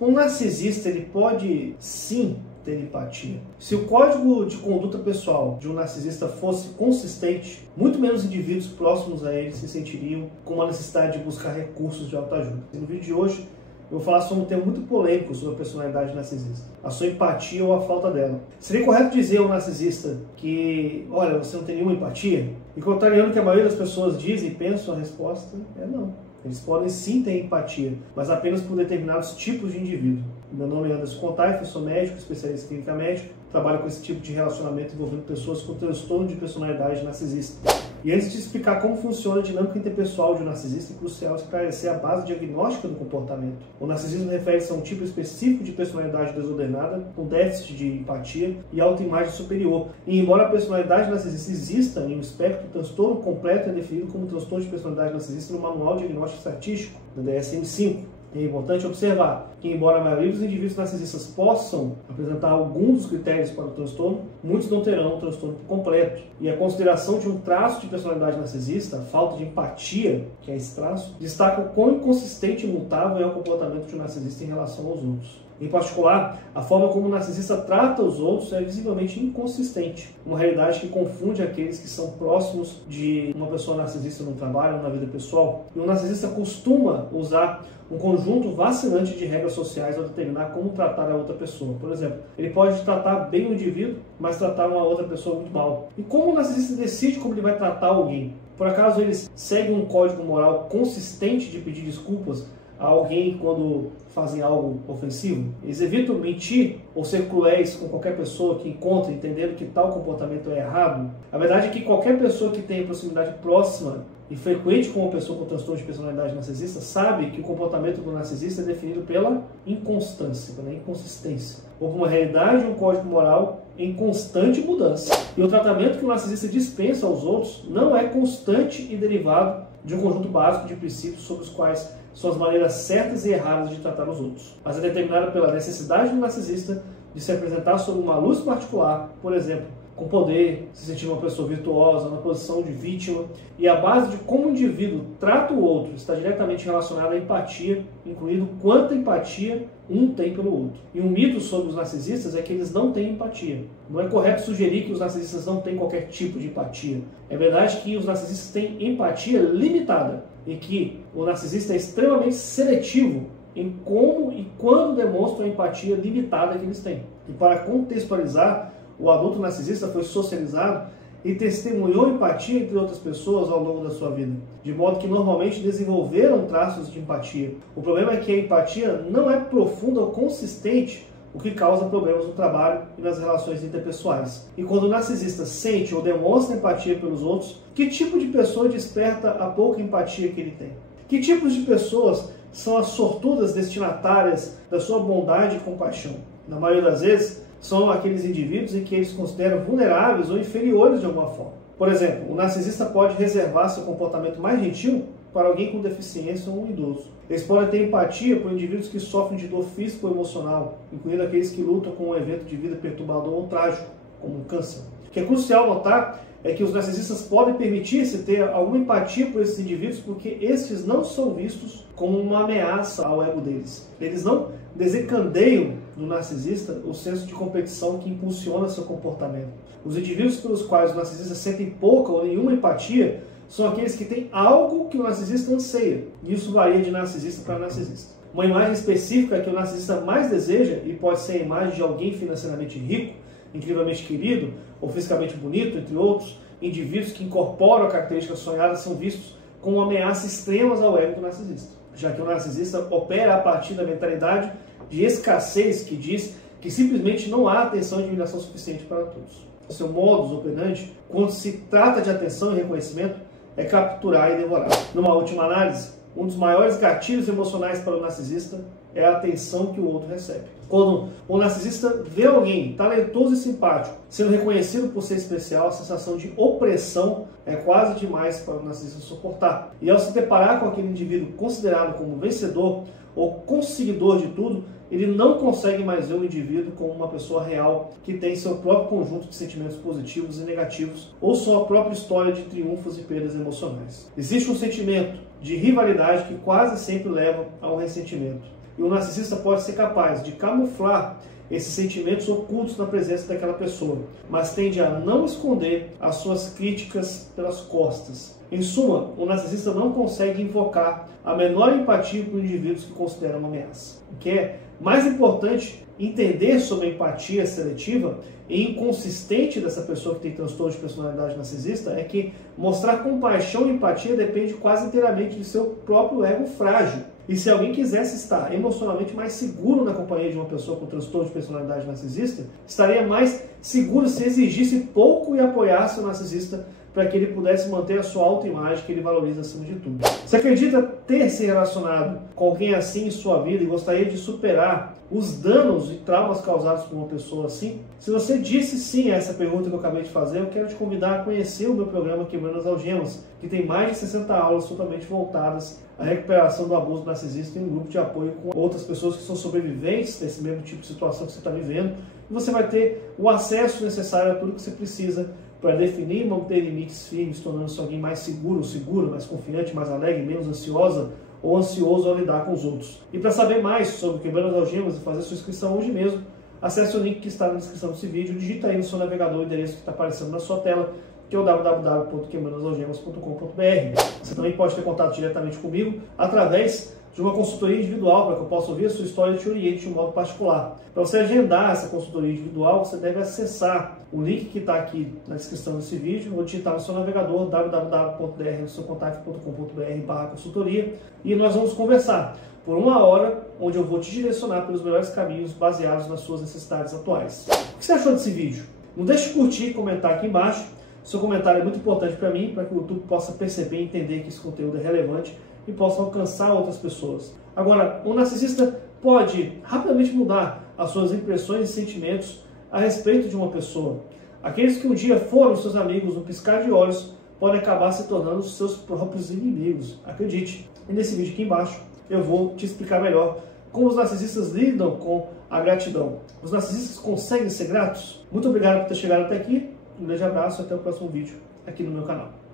Um narcisista, ele pode sim ter empatia. Se o código de conduta pessoal de um narcisista fosse consistente, muito menos indivíduos próximos a ele se sentiriam com uma necessidade de buscar recursos de autoajuda. No vídeo de hoje, eu vou falar sobre um tema muito polêmico sobre a personalidade narcisista. A sua empatia ou a falta dela. Seria correto dizer ao narcisista que, olha, você não tem nenhuma empatia? E contrariando o que a maioria das pessoas diz e pensam, a resposta é não. Eles podem sim ter empatia, mas apenas por determinados tipos de indivíduo. Meu nome é Anderson Contaif, sou médico, especialista em clínica médica, trabalho com esse tipo de relacionamento envolvendo pessoas com transtorno de personalidade narcisista. E antes de explicar como funciona a dinâmica interpessoal de um narcisista, é crucial esclarecer a base diagnóstica do comportamento. O narcisismo refere-se a um tipo específico de personalidade desordenada, com déficit de empatia e autoimagem superior. E embora a personalidade narcisista exista em um espectro, o transtorno completo é definido como transtorno de personalidade narcisista no Manual Diagnóstico Estatístico, do DSM-5. É importante observar que, embora a maioria dos indivíduos narcisistas possam apresentar alguns dos critérios para o transtorno, muitos não terão o transtorno completo. E a consideração de um traço de personalidade narcisista, a falta de empatia, que é esse traço, destaca o quão inconsistente e imutável é o comportamento de um narcisista em relação aos outros. Em particular, a forma como o narcisista trata os outros é visivelmente inconsistente, uma realidade que confunde aqueles que são próximos de uma pessoa narcisista no trabalho ou na vida pessoal. E o narcisista costuma usar um conjunto vacilante de regras sociais ao determinar como tratar a outra pessoa. Por exemplo, ele pode tratar bem o indivíduo, mas tratar uma outra pessoa muito mal. E como o narcisista decide como ele vai tratar alguém? Por acaso eles seguem um código moral consistente de pedir desculpas a alguém quando fazem algo ofensivo? Eles evitam mentir ou ser cruéis com qualquer pessoa que encontre, entendendo que tal comportamento é errado? A verdade é que qualquer pessoa que tenha proximidade próxima e frequente com uma pessoa com transtorno de personalidade narcisista sabe que o comportamento do narcisista é definido pela inconstância, pela inconsistência, ou por uma realidade e um código moral em constante mudança. E o tratamento que o narcisista dispensa aos outros não é constante e derivado de um conjunto básico de princípios sobre os quais são as maneiras certas e erradas de tratar os outros, mas é determinada pela necessidade do narcisista de se apresentar sob uma luz particular, por exemplo, com poder, se sentir uma pessoa virtuosa, na posição de vítima, e a base de como o indivíduo trata o outro está diretamente relacionada à empatia, incluindo quanta empatia um tem pelo outro. E um mito sobre os narcisistas é que eles não têm empatia. Não é correto sugerir que os narcisistas não têm qualquer tipo de empatia. É verdade que os narcisistas têm empatia limitada e que o narcisista é extremamente seletivo em como e quando demonstra a empatia limitada que eles têm. E para contextualizar, o adulto narcisista foi socializado e testemunhou empatia entre outras pessoas ao longo da sua vida, de modo que normalmente desenvolveram traços de empatia. O problema é que a empatia não é profunda ou consistente, o que causa problemas no trabalho e nas relações interpessoais. E quando o narcisista sente ou demonstra empatia pelos outros, que tipo de pessoa desperta a pouca empatia que ele tem? Que tipos de pessoas são as sortudas destinatárias da sua bondade e compaixão? Na maioria das vezes, são aqueles indivíduos em que eles consideram vulneráveis ou inferiores de alguma forma. Por exemplo, o narcisista pode reservar seu comportamento mais gentil para alguém com deficiência ou um idoso. Eles podem ter empatia por indivíduos que sofrem de dor física ou emocional, incluindo aqueles que lutam com um evento de vida perturbador ou trágico, como um câncer. O que é crucial notar é que os narcisistas podem permitir-se ter alguma empatia por esses indivíduos porque estes não são vistos como uma ameaça ao ego deles. Eles não desencadeiam no narcisista o senso de competição que impulsiona seu comportamento. Os indivíduos pelos quais os narcisistas sentem pouca ou nenhuma empatia são aqueles que têm algo que o narcisista anseia. E isso varia de narcisista para narcisista. Uma imagem específica que o narcisista mais deseja, e pode ser a imagem de alguém financeiramente rico, incrivelmente querido ou fisicamente bonito, entre outros, indivíduos que incorporam a característica sonhada são vistos como ameaças extremas ao ego do narcisista, já que o narcisista opera a partir da mentalidade de escassez que diz que simplesmente não há atenção e admiração suficiente para todos. O seu modus operandi, quando se trata de atenção e reconhecimento, é capturar e devorar. Numa última análise, um dos maiores gatilhos emocionais para o narcisista é a atenção que o outro recebe. Quando o narcisista vê alguém talentoso e simpático sendo reconhecido por ser especial, a sensação de opressão é quase demais para o narcisista suportar. E ao se deparar com aquele indivíduo considerado como vencedor ou conseguidor de tudo, ele não consegue mais ver o indivíduo como uma pessoa real que tem seu próprio conjunto de sentimentos positivos e negativos ou sua própria história de triunfos e perdas emocionais. Existe um sentimento de rivalidade que quase sempre leva ao ressentimento. E o narcisista pode ser capaz de camuflar esses sentimentos ocultos na presença daquela pessoa, mas tende a não esconder as suas críticas pelas costas. Em suma, o narcisista não consegue invocar a menor empatia por indivíduos que consideram uma ameaça. O que é mais importante entender sobre a empatia seletiva e inconsistente dessa pessoa que tem transtorno de personalidade narcisista é que mostrar compaixão e empatia depende quase inteiramente de seu próprio ego frágil. E se alguém quisesse estar emocionalmente mais seguro na companhia de uma pessoa com transtorno de personalidade narcisista, estaria mais seguro se exigisse pouco e apoiasse o narcisista para que ele pudesse manter a sua autoimagem que ele valoriza acima de tudo. Você acredita ter se relacionado com alguém assim em sua vida e gostaria de superar os danos e traumas causados por uma pessoa assim? Se você disse sim a essa pergunta que eu acabei de fazer, eu quero te convidar a conhecer o meu programa Quebrando as Algemas, que tem mais de 60 aulas totalmente voltadas à recuperação do abuso narcisista em um grupo de apoio com outras pessoas que são sobreviventes desse mesmo tipo de situação que você está vivendo. E você vai ter o acesso necessário a tudo que você precisa para definir e manter limites firmes, tornando-se alguém mais seguro, mais confiante, mais alegre, menos ansiosa ou ansioso ao lidar com os outros. E para saber mais sobre Quebrando as Algemas e fazer sua inscrição hoje mesmo, acesse o link que está na descrição desse vídeo, digita aí no seu navegador o endereço que está aparecendo na sua tela, que é o www.quebrandosalgemas.com.br. Você também pode ter contato diretamente comigo através de uma consultoria individual, para que eu possa ouvir a sua história e te oriente de um modo particular. Para você agendar essa consultoria individual, você deve acessar o link que está aqui na descrição desse vídeo, ou digitar no seu navegador www.drnoseucontato.com.br/consultoria, e nós vamos conversar por 1 hora, onde eu vou te direcionar pelos melhores caminhos baseados nas suas necessidades atuais. O que você achou desse vídeo? Não deixe de curtir e comentar aqui embaixo. Seu comentário é muito importante para mim, para que o YouTube possa perceber e entender que esse conteúdo é relevante e possa alcançar outras pessoas. Agora, o narcisista pode rapidamente mudar as suas impressões e sentimentos a respeito de uma pessoa. Aqueles que um dia foram seus amigos no piscar de olhos podem acabar se tornando seus próprios inimigos. Acredite. E nesse vídeo aqui embaixo eu vou te explicar melhor como os narcisistas lidam com a gratidão. Os narcisistas conseguem ser gratos? Muito obrigado por ter chegado até aqui. Um grande abraço e até o próximo vídeo aqui no meu canal.